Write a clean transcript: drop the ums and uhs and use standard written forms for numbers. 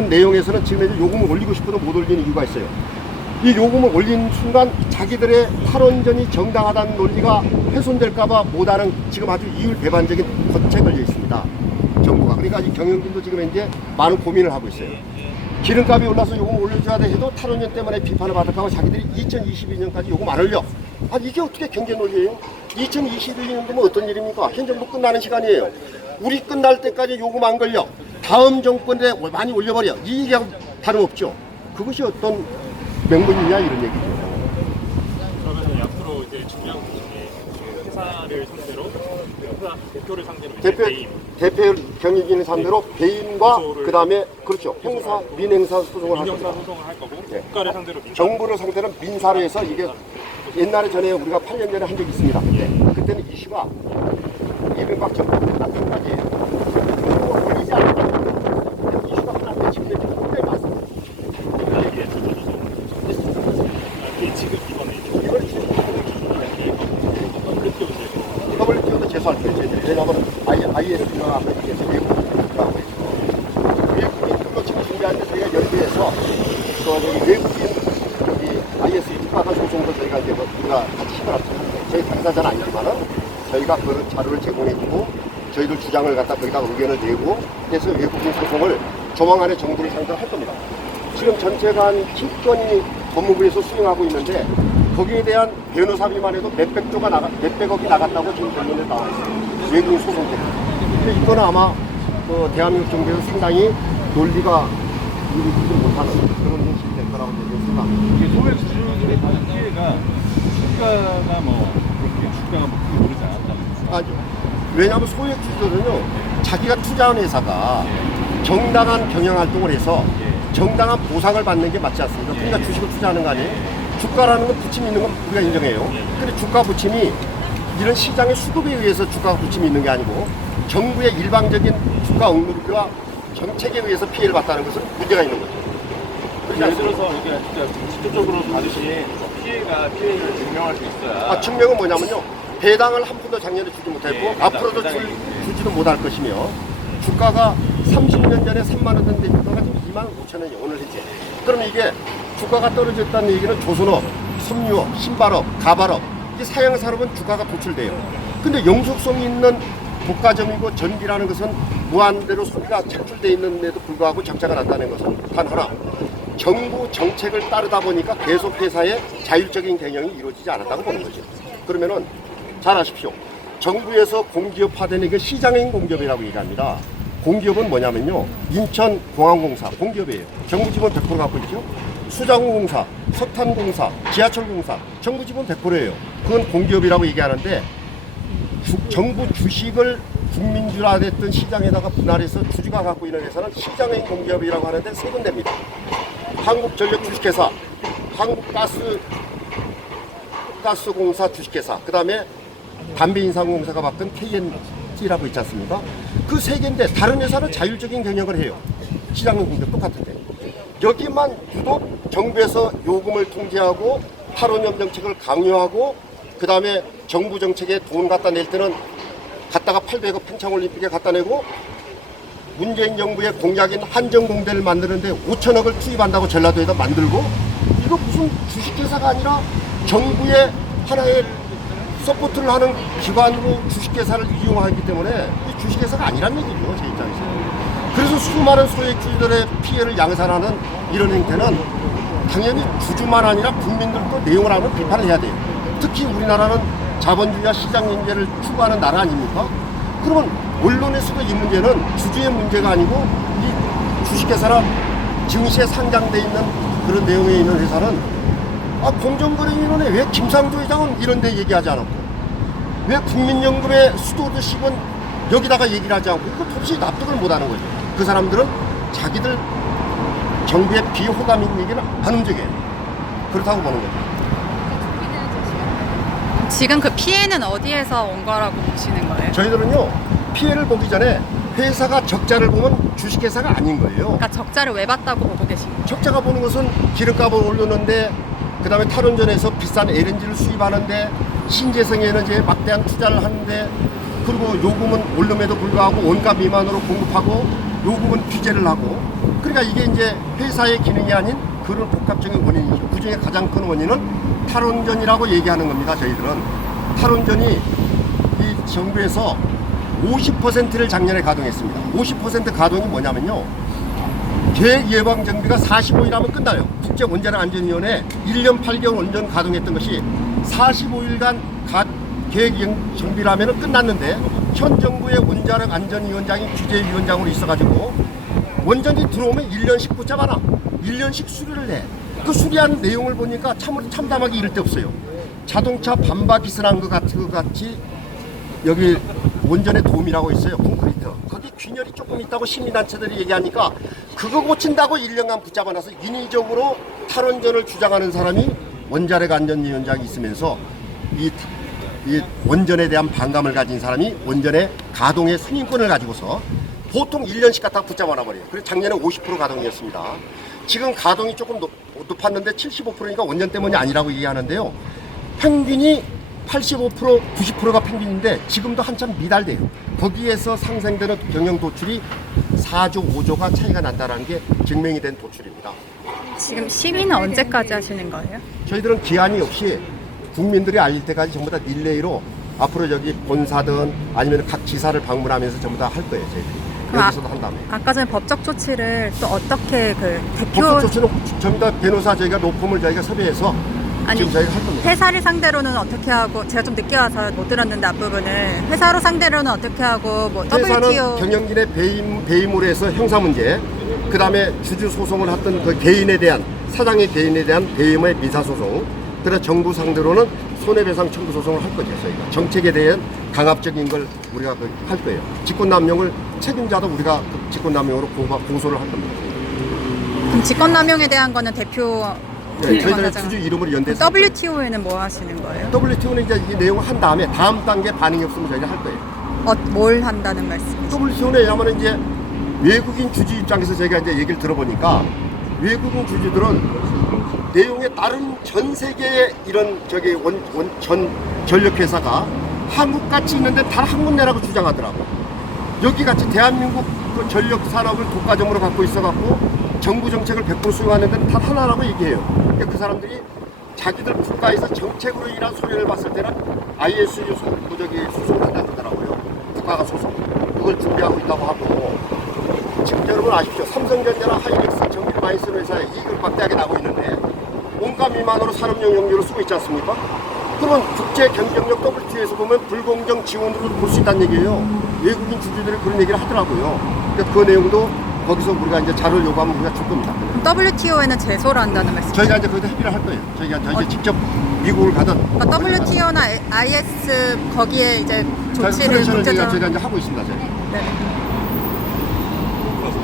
내용에서는 지금 이제 요금을 올리고 싶어도 못 올리는 이유가 있어요. 이 요금을 올린 순간 자기들의 탈원전이 정당하다는 논리가 훼손될까봐 못하는 지금 아주 이율배반적인 덫에 걸려 있습니다. 정부가. 그러니까 이 경영진도 지금 이제 많은 고민을 하고 있어요. 기름값이 올라서 요금 올려줘야 돼 해도 탈원전 때문에 비판을 받을까봐 자기들이 2022년까지 요금 안 올려. 아, 이게 어떻게 경제 논리예요? 2021년도면 어떤 일입니까? 현 정부 끝나는 시간이에요. 우리 끝날 때까지 요금 안 걸려. 다음 정권에 많이 올려버려. 이 얘기하고 다름없죠. 그것이 어떤 명분이냐 이런 얘기죠. 그러면 앞으로 이제 중요한 부분이 회사를 상대로 회사 대표를 상대로 이제 대표 경영진을 상대로 배임과 그 다음에 그렇죠 형사 민행사 소송을 할 민형사 겁니다. 소송을 할 거고 네. 국가를 상대로 정부를 상대로 민사로 해서 이게 옛날에 전에 우리가 8년 전에 한 적이 있습니다. 그때는 이슈가 이명박 정부 때 마찬가지예요. 걸리지 않았다. 이슈가 끝날 때 지금 굉장히 많습니다. 지금 이번에 이걸 지금 WTO도 제소할 거예요. 왜냐하면 IS가 아까 얘기해서 외국인이라고 해서 외국인들로 지금 준비하는데 저희가 연계해서 외국인 IS 입각한 소송도 저희가 이제 우리가 같이 힘을 합쳐서 저희 당사자는 아니지만은 저희가 그 자료를 제공해주고 저희들 주장을 갖다 거기다 의견을 내고 해서 외국인 소송을 조만간에 정부를 상대로 할 겁니다. 지금 전체가 한 10건이 법무부에서 수행하고 있는데 거기에 대한 변호사비만 해도 몇백억이 나갔다고 지금 결론에 나와 있어요. 외국인 소송 때문에. 근데 이거는 아마 대한민국 정부에서 상당히 논리가 이루지 못하는 그런 인식이 될 거라고 생각합니다. 이게 소액 주주들의 받은 피해가 주가가 그렇게 주가가 크게 오르지 않았다는 거죠. 왜냐하면 소액 주주들은요 자기가 투자한 회사가 정당한 경영 활동을 해서 정당한 보상을 받는 게 맞지 않습니까? 그러니까 주식을 투자하는 거 아니에요? 주가라는 건 부침이 있는 건 우리가 인정해요. 근데 주가 부침이 이런 시장의 수급에 의해서 주가 부침이 있는 게 아니고 정부의 일방적인 주가 억누르기와 정책에 의해서 피해를 봤다는 것은 문제가 있는 거죠. 예를 들어서 이게 진짜 직접적으로 받으신 피해를 증명할 수 있어야. 증명은 뭐냐면요. 배당을 한 푼도 작년에 주지 못했고 앞으로도 주지도 못할 것이며 주가가 30년 전에 3만 원 된 주가가 지금 2만 5천 원이에요. 오늘 현재. 그럼 이게 주가가 떨어졌다는 얘기는 조선업, 섬유업, 신발업, 가발업 이 사양산업은 주가가 도출돼요. 근데 영속성이 있는 독과점이고 전기라는 것은 무한대로 소비가 창출되어 있는데도 불구하고 적자가 났다는 것은 단 하나. 정부 정책을 따르다 보니까 계속 회사의 자율적인 경영이 이루어지지 않았다고 보는 거죠. 그러면은 잘 아십시오. 정부에서 공기업화되는 게 시장형 공기업이라고 얘기합니다. 공기업은 뭐냐면요. 인천공항공사 공기업이에요. 정부 지분 100% 갖고 있죠. 수자공공사, 석탄공사, 지하철공사 정부 지분 100%예요. 그건 공기업이라고 얘기하는데 정부 주식을 국민주화됐던 시장에다가 분할해서 주주가 갖고 있는 회사는 시장형 공기업이라고 하는데 세 군데입니다. 한국전력 주식회사, 한국가스공사 주식회사, 그 다음에 담배인상공사가 맡은 KNT라고 있지 않습니까? 그 세 개인데 다른 회사는 자율적인 경영을 해요. 시장형 공기업 똑같은데. 여기만 유독 정부에서 요금을 통제하고 탈원전 정책을 강요하고 그 다음에 정부 정책에 돈 갖다 낼 때는 갖다가 800억 평창올림픽에 갖다 내고 문재인 정부의 공약인 한전공대를 만드는데 5천억을 투입한다고 전라도에다 만들고 이거 무슨 주식회사가 아니라 정부의 하나의 서포트를 하는 기관으로 주식회사를 이용하기 때문에 이 주식회사가 아니란 얘기죠. 제 입장에서. 그래서 수많은 소액주주들의 피해를 양산하는 이런 행태는 당연히 주주만 아니라 국민들도 내용을 알면 비판을 해야 돼요. 특히 우리나라는 자본주의와 시장 경제를 추구하는 나라 아닙니까? 그러면 언론에서도 이 문제는 주주의 문제가 아니고 이 주식회사나 증시에 상장돼 있는 그런 내용에 있는 회사는 공정거래위원회 왜 김상조 회장은 이런 데 얘기하지 않았고 왜 국민연금의 수도드식은 여기다가 얘기를 하지 않고 이거 도대체 납득을 못하는 거죠. 그 사람들은 자기들 정부의 비호감인 얘기는 안 움직여요. 그렇다고 보는 거죠. 지금 그 피해는 어디에서 온 거라고 보시는 거예요? 저희들은요 피해를 보기 전에 회사가 적자를 보면 주식회사가 아닌 거예요. 그러니까 적자를 왜 봤다고 보고 계신 거예요? 적자가 보는 것은 기름값을 올렸는데 그 다음에 탈원전에서 비싼 LNG를 수입하는데 신재생 에너지에 막대한 투자를 하는데 그리고 요금은 오름에도 불구하고 원가 미만으로 공급하고 요 부분 규제를 하고, 그러니까 이게 이제 회사의 기능이 아닌 그런 복합적인 원인이죠. 그 중에 가장 큰 원인은 탈원전이라고 얘기하는 겁니다. 저희들은 탈원전이 이 정부에서 50%를 작년에 가동했습니다. 50% 가동이 뭐냐면요, 계획 예방 정비가 45일 하면 끝나요. 국제 원자력 안전위원회 1년 8개월 원전 가동했던 것이 45일간 계획 정비를 하면 끝났는데, 현 정부의 원자력 안전위원장이 규제위원장으로 있어가지고 원전이 들어오면 1년씩 붙잡아라. 1년씩 수리를 해. 그 수리하는 내용을 보니까 참으로 참담하기 이를 데 없어요. 자동차 반바 기스난 것 같이 여기 원전에 도움이라고 있어요. 콘크리트. 거기 균열이 조금 있다고 시민단체들이 얘기하니까 그거 고친다고 1년간 붙잡아놔서 인위적으로 탈원전을 주장하는 사람이 원자력 안전위원장이 있으면서 이 원전에 대한 반감을 가진 사람이 원전의 가동의 승인권을 가지고서 보통 1년씩 갖다 붙잡아놔 버려요. 그래서 작년에 50% 가동이었습니다. 지금 가동이 조금 높았는데 75%니까 원전 때문이 아니라고 얘기하는데요. 평균이 85%, 90%가 평균인데 지금도 한참 미달돼요. 거기에서 상생되는 경영 도출이 4조, 5조가 차이가 난다는 게 증명이 된 도출입니다. 지금 시위는 언제까지 하시는 거예요? 저희들은 기한이 없이 국민들이 알릴 때까지 전부 다 릴레이로 앞으로 저기 본사든 아니면 각 지사를 방문하면서 전부 다 할 거예요. 저희들이. 여기서도 한 다음에. 아까 전에 법적 조치를 또 어떻게 그 대표 법적 조치는 전부 다 변호사 저희가 로펌을 저희가 섭외해서 아니 지금 저희가 할 겁니다. 회사를 상대로는 어떻게 하고, 제가 좀 늦게 와서 못 들었는데 앞부분을 회사로 상대로는 어떻게 하고, 뭐 회사는 WTO 경영진의 배임으로 해서 형사 문제, 그 다음에 주주 소송을 했던 그 개인에 대한, 사장의 개인에 대한 배임의 민사 소송, 그다음 정부 상대로는 손해배상 청구 소송을 할 거죠. 저희가 정책에 대한 강압적인 걸 우리가 할 거예요. 직권남용을 책임자도 우리가 직권남용으로 고소를 할 겁니다. 그럼 직권남용에 대한 거는 대표 네, 저희들의 주주 이름으로 연대해서 WTO에는 뭐 하시는 거예요? WTO는 이제 이 내용을 한 다음에 다음 단계 반응이 없으면 저희가 할 거예요. 뭘 한다는 말씀이세요? WTO는 왜냐하면 이제 외국인 주주 입장에서 저희가 이제 얘기를 들어보니까 외국인 주주들은 내용에 따른 전 세계의 이런 저기 전 전력회사가 한국 같이 있는데 단 한 군데라고 주장하더라고. 여기 같이 대한민국 그 전력 산업을 독과점으로 갖고 있어갖고 정부 정책을 100% 수용하는 데는 단 하나라고 얘기해요. 그러니까 그 사람들이 자기들 국가에서 정책으로 인한 소리를 봤을 때는 ISU 소송을 한다고 그러더라고요. 국가가 소송. 그걸 준비하고 있다고 하고, 지금 여러분 아십시오. 삼성전자나 하이닉스 전기를 많이 쓰는 회사에 이익을 막대하게 나고 있는데 온갖 미만으로 산업용 연료를 쓰고 있지 않습니까? 그러면 국제 경쟁력 WTO에서 보면 불공정 지원으로 볼 수 있다는 얘기예요. 외국인 주주들이 그런 얘기를 하더라고요. 그러니까 그 내용도 거기서 우리가 이제 자료를 요구하면 우리가 줄 겁니다. WTO에는 제소를 한다는 말씀이세요? 저희가 이제 거기다 협의를 할 거예요. 저희가 이제 직접 미국을 가든. 그러니까 WTO나 IS 거기에 이제 조치를 저희가 국제적으로 이제 하고 있습니다. 저희. 네.